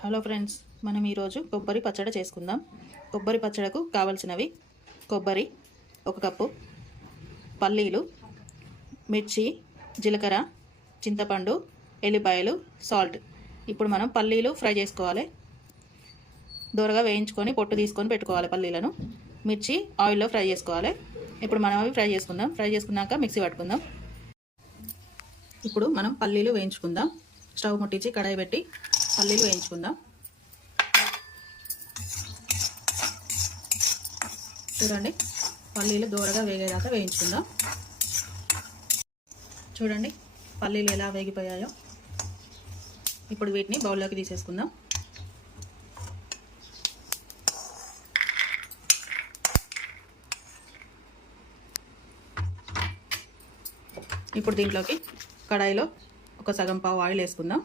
Hello friends మనం ఈరోజు కొబ్బరి పచ్చడి చేసుకుందాం. కొబ్బరి పచ్చడకు కావలసినవి కొబ్బరి ఒక కప్పు పల్లీలు మిర్చి జీలకర్ర చింతపండు ఎల్లిపాయలు సాల్ట్. ఇప్పుడు మనం పల్లీలు ఫ్రై చేసుకోవాలి. దూరగా వేయించుకొని పొట్టు తీసుకొని పెట్టుకోవాలి పల్లీలను. మిర్చి ఆయిల్లో ఫ్రై చేసుకోవాలి. ఇప్పుడు మనం అవి ఫ్రై చేసుకుందాం. ఫ్రై చేసుకున్నాక మిక్సీ పట్టుకుందాం. ఇప్పుడు మనం పల్లీలు వేయించుకుందాం. స్టవ్ ముట్టించి కడాయి పెట్టి పల్లీలు వేయించుకుందాం. చూడండి పల్లీలు దూరగా వేగేదాకా వేయించుకుందాం. చూడండి పల్లీలు ఎలా వేగిపోయాయో. ఇప్పుడు వీటిని బౌల్లోకి తీసేసుకుందాం. ఇప్పుడు దీంట్లోకి కడాయిలో ఒక సగం పావు ఆయిల్ వేసుకుందాం.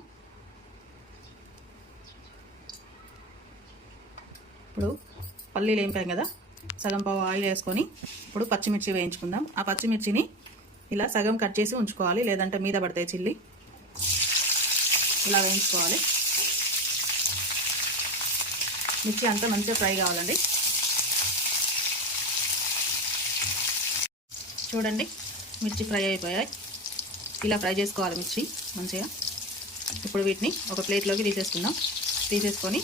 ఇప్పుడు పల్లీలు వేంపాం కదా? సగం పావు ఆయిల్ వేసుకొని ఇప్పుడు పచ్చిమిర్చి వేయించుకుందాం. ఆ పచ్చిమిర్చిని ఇలా సగం కట్ చేసి ఉంచుకోవాలి. లేదంటే మీద పడతాయి చిల్లి. ఇలా వేయించుకోవాలి. మిర్చి అంతా మంచిగా ఫ్రై కావాలండి. చూడండి మిర్చి ఫ్రై అయిపోయాయి. ఇలా ఫ్రై చేసుకోవాలి మిర్చి మంచిగా. ఇప్పుడు వీటిని ఒక ప్లేట్లోకి తీసేసుకుందాం. తీసేసుకొని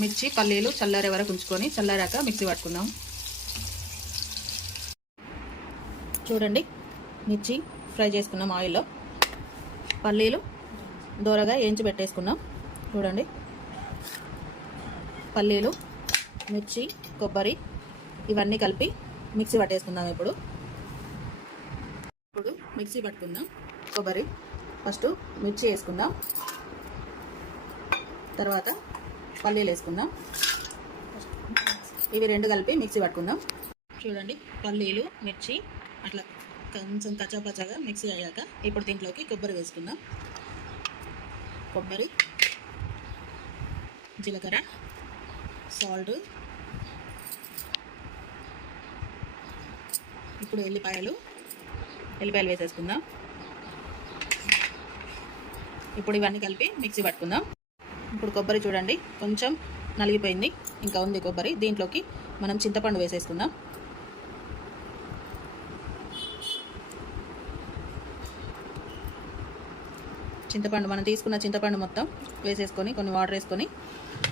మిర్చి పల్లీలు చల్లారే వరకు ఉంచుకొని చల్లారాక మిక్సీ పట్టుకుందాం. చూడండి మిర్చి ఫ్రై చేసుకున్నాం ఆయిల్లో. పల్లీలు దూరగా వేయించి పెట్టేసుకున్నాం. చూడండి పల్లీలు మిర్చి కొబ్బరి ఇవన్నీ కలిపి మిక్సీ పట్టేసుకుందాం ఇప్పుడు. ఇప్పుడు మిక్సీ పట్టుకుందాం కొబ్బరి. ఫస్ట్ మిర్చి వేసుకుందాం. తర్వాత పల్లీలు వేసుకుందాం. ఇవి రెండు కలిపి మిక్సీ పట్టుకుందాం. చూడండి పల్లీలు మిర్చి అట్లా కొంచెం కచ్చాపచ్చాగా మిక్సీ అయ్యాక ఇప్పుడు దీంట్లోకి కొబ్బరి వేసుకుందాం. కొబ్బరి జీలకర్ర సాల్ట్. ఇప్పుడు ఎల్లిపాయలు ఎల్లిపాయలు వేసేసుకుందాం. ఇప్పుడు ఇవన్నీ కలిపి మిక్సీ పట్టుకుందాం. ఇప్పుడు కొబ్బరి చూడండి. కొంచెం నలిగిపోయింది. ఇంకా ఉంది కొబ్బరి. దీంట్లోకి మనం చింతపండు వేసేసుకుందాం. చింతపండు మనం తీసుకున్న చింతపండు మొత్తం వేసేసుకొని కొన్ని వాటర్ వేసుకొని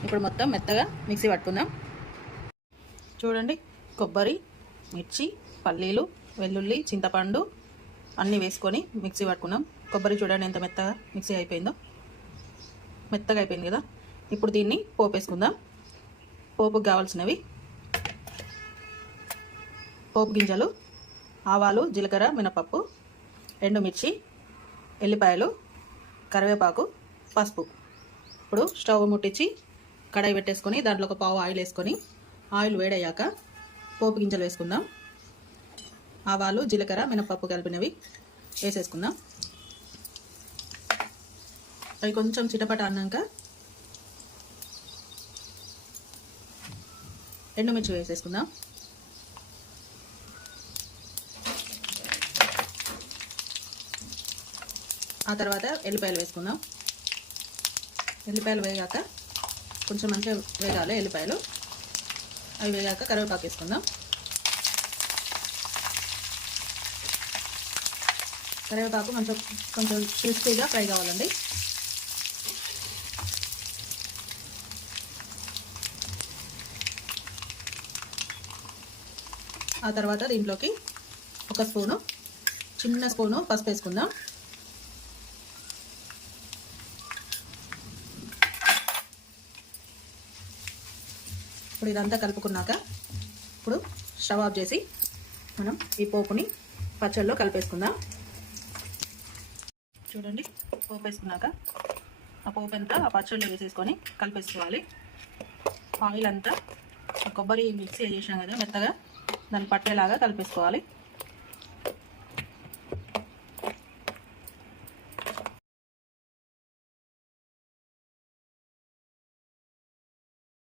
ఇప్పుడు మొత్తం మెత్తగా మిక్సీ పట్టుకుందాం. చూడండి. కొబ్బరి మిర్చి పల్లీలు వెల్లుల్లి చింతపండు అన్నీ వేసుకొని మిక్సీ పట్టుకున్నాం కొబ్బరి చూడండి ఎంత మెత్తగా మిక్సీ అయిపోయిందో. మెత్తగా అయిపోయింది కదా? ఇప్పుడు దీన్ని పోపు వేసుకుందాం. పోపుకి కావాల్సినవి పోపు గింజలు ఆవాలు జీలకర్ర మినపప్పు ఎండుమిర్చి ఎల్లిపాయలు కరివేపాకు పసుపు. ఇప్పుడు స్టవ్ ముట్టించి కడాయి పెట్టేసుకొని దాంట్లో ఒక పావు ఆయిల్ వేసుకొని ఆయిల్ వేడయ్యాక పోపు గింజలు వేసుకుందాం. ఆవాలు జీలకర్ర మినపప్పు కలిపినవి వేసేసుకుందాం. అవి కొంచెం చిటపట అన్నాక ఎండుమిర్చి వేసేసుకుందాం. ఆ తర్వాత ఎల్లిపాయలు వేసుకుందాం. ఎల్లిపాయలు వేగాక కొంచెం మంచిగా వేగాలి ఎల్లిపాయలు. అవి వేగాక కరివేపాకు వేసుకుందాం. కరివేపాకు కొంచెం కొంచెం క్రిస్పీగా ఫ్రై కావాలండి. ఆ తర్వాత దీంట్లోకి ఒక స్పూను చిన్న స్పూను పసుపు వేసుకుందాం. ఇప్పుడు ఇదంతా కలుపుకున్నాక ఇప్పుడు స్టవ్ ఆఫ్ చేసి మనం ఈ పోపుని పచ్చళ్ళలో కలిపేసుకుందాం. చూడండి పోపు వేసుకున్నాక ఆ పోపు అంతా ఆ పచ్చళ్ళు వేసేసుకొని కలిపేసుకోవాలి. ఆయిల్ అంతా ఆ కొబ్బరి మిక్సీ చేసాం కదా మెత్తగా. దాన్ని పట్టేలాగా కలిపేసుకోవాలి.